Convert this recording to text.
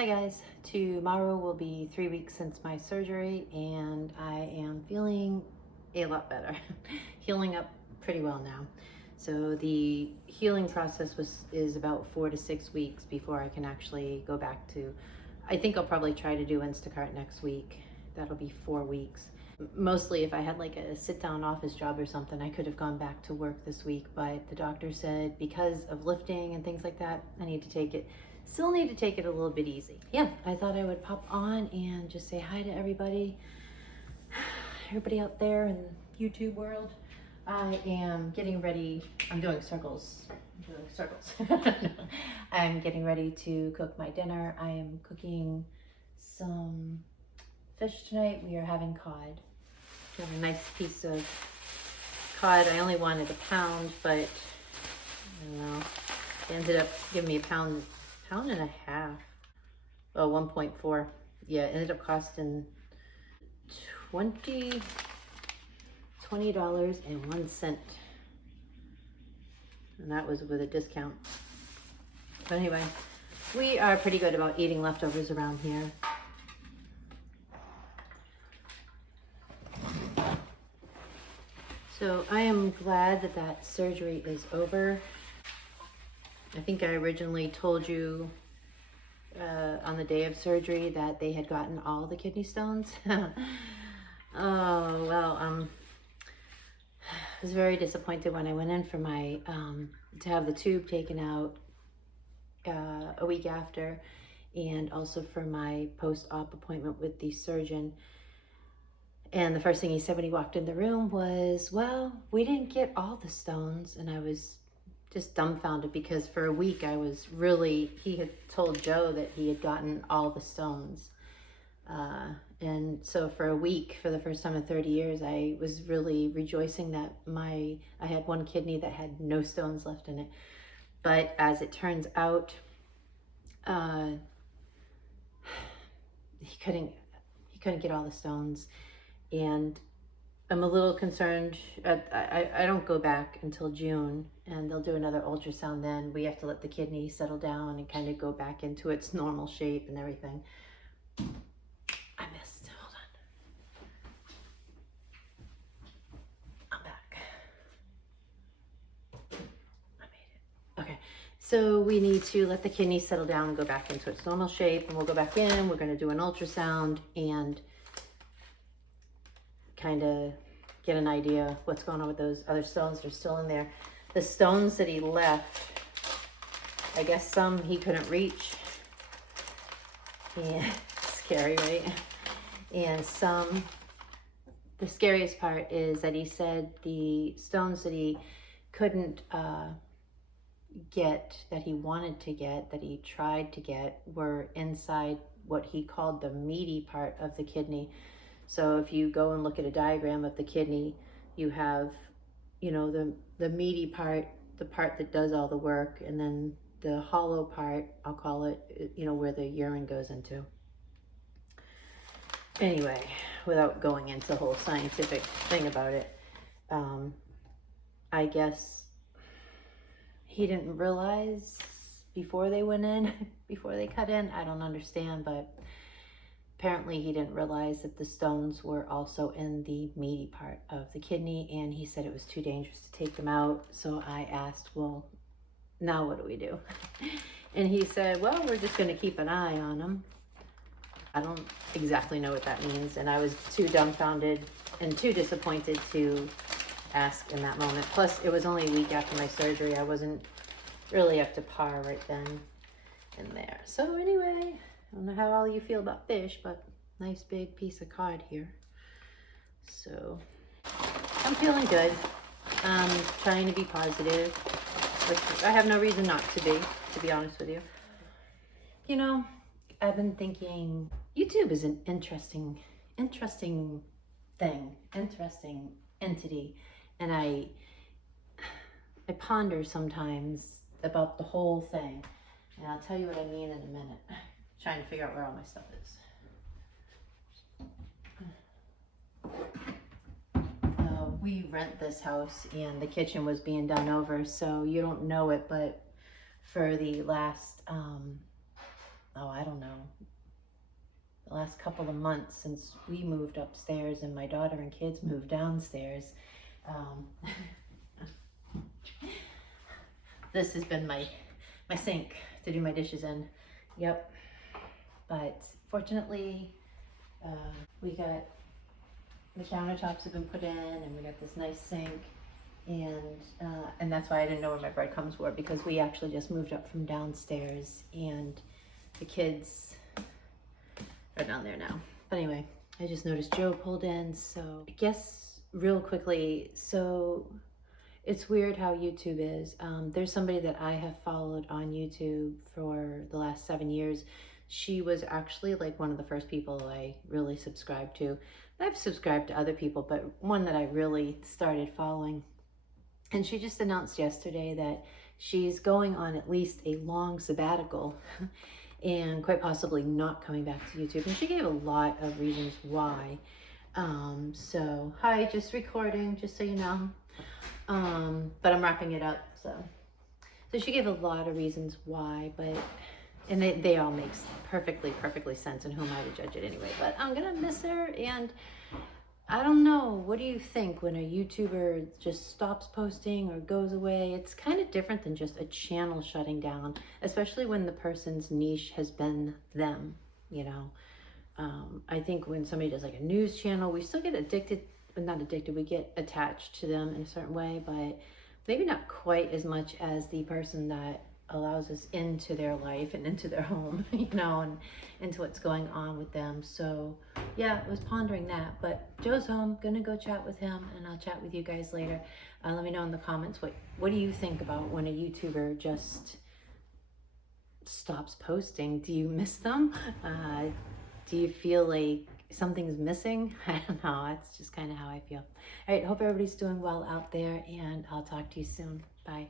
Hi guys, tomorrow will be 3 weeks since my surgery and I am feeling a lot better. Healing up pretty well now. So the healing process is about 4 to 6 weeks before I can actually go back to, I think I'll probably try to do Instacart next week. That'll be 4 weeks. Mostly if I had like a sit down office job or something, I could have gone back to work this week, but the doctor said because of lifting and things like that, still need to take it a little bit easy. Yeah, I thought I would pop on and just say hi to everybody out there in YouTube world. I am getting ready. I'm doing circles. I'm getting ready to cook my dinner. I am cooking some fish tonight. We are having cod. We have a nice piece of cod. I only wanted a pound, but I don't know. They ended up giving me a pound and a half. Well, 1.4. Yeah, it ended up costing $20.01. And that was with a discount. But anyway, we are pretty good about eating leftovers around here. So I am glad that that surgery is over. I think I originally told you on the day of surgery that they had gotten all the kidney stones. Oh, well, I was very disappointed when I went in for my, to have the tube taken out a week after, and also for my post-op appointment with the surgeon. And the first thing he said when he walked in the room was, well, we didn't get all the stones. And I was just dumbfounded because for a week he had told Joe that he had gotten all the stones. And so for a week, for the first time in 30 years, I was really rejoicing that I had one kidney that had no stones left in it. But as it turns out, he couldn't get all the stones. And I'm a little concerned. I don't go back until June, and they'll do another ultrasound then. We have to let the kidney settle down and kind of go back into its normal shape and everything. I missed. Hold on. I'm back. I made it. Okay. So we need to let the kidney settle down and go back into its normal shape, and we'll go back in. We're going to do an ultrasound and kind of get an idea what's going on with those other stones. They're still in there. The stones that he left, I guess some he couldn't reach. Yeah, scary, right? And the scariest part is that he said the stones that he couldn't get, that he wanted to get, that he tried to get, were inside what he called the meaty part of the kidney. So if you go and look at a diagram of the kidney, you have, the meaty part, the part that does all the work, and then the hollow part, I'll call it, where the urine goes into. Anyway, without going into the whole scientific thing about it, I guess he didn't realize before they went in, before they cut in. I don't understand, but apparently he didn't realize that the stones were also in the meaty part of the kidney, and he said it was too dangerous to take them out. So I asked, well, now what do we do? And he said, well, we're just going to keep an eye on them. I don't exactly know what that means, and I was too dumbfounded and too disappointed to ask in that moment. Plus, it was only a week after my surgery. I wasn't really up to par right then and there. So anyway, I don't know how all you feel about fish, but nice big piece of cod here. So I'm feeling good. I'm trying to be positive, which I have no reason not to be honest with you. I've been thinking YouTube is an interesting thing, interesting entity. And I ponder sometimes about the whole thing. And I'll tell you what I mean in a minute. Trying to figure out where all my stuff is. We rent this house and the kitchen was being done over, so you don't know it, but for the last, I don't know, last couple of months since we moved upstairs and my daughter and kids moved downstairs. This has been my sink to do my dishes in. Yep. But fortunately, we got the countertops have been put in, and we got this nice sink, and that's why I didn't know where my breadcrumbs were, because we actually just moved up from downstairs, and the kids are down there now. But anyway, I just noticed Joe pulled in, so I guess real quickly, so it's weird how YouTube is. There's somebody that I have followed on YouTube for the last 7 years. She was actually like one of the first people I really subscribed to. I've subscribed to other people, but one that I really started following. And she just announced yesterday that she's going on at least a long sabbatical and quite possibly not coming back to YouTube. And she gave a lot of reasons why. So, hi, just recording, just so you know. But I'm wrapping it up, so she gave a lot of reasons why, but, and they all make perfectly sense, and who am I to judge it anyway, but I'm gonna miss her. And I don't know, what do you think when a YouTuber just stops posting or goes away? It's kind of different than just a channel shutting down, especially when the person's niche has been them, you know. I think when somebody does like a news channel, we still get addicted, not addicted, we get attached to them in a certain way, but maybe not quite as much as the person that allows us into their life and into their home, you know, and into what's going on with them. So yeah, I was pondering that. But Joe's home, gonna go chat with him, and I'll chat with you guys later. Let me know in the comments what do you think about when a YouTuber just stops posting? Do you miss them? Do you feel like something's missing? I don't know. That's just kind of how I feel. All right, hope everybody's doing well out there, and I'll talk to you soon. Bye.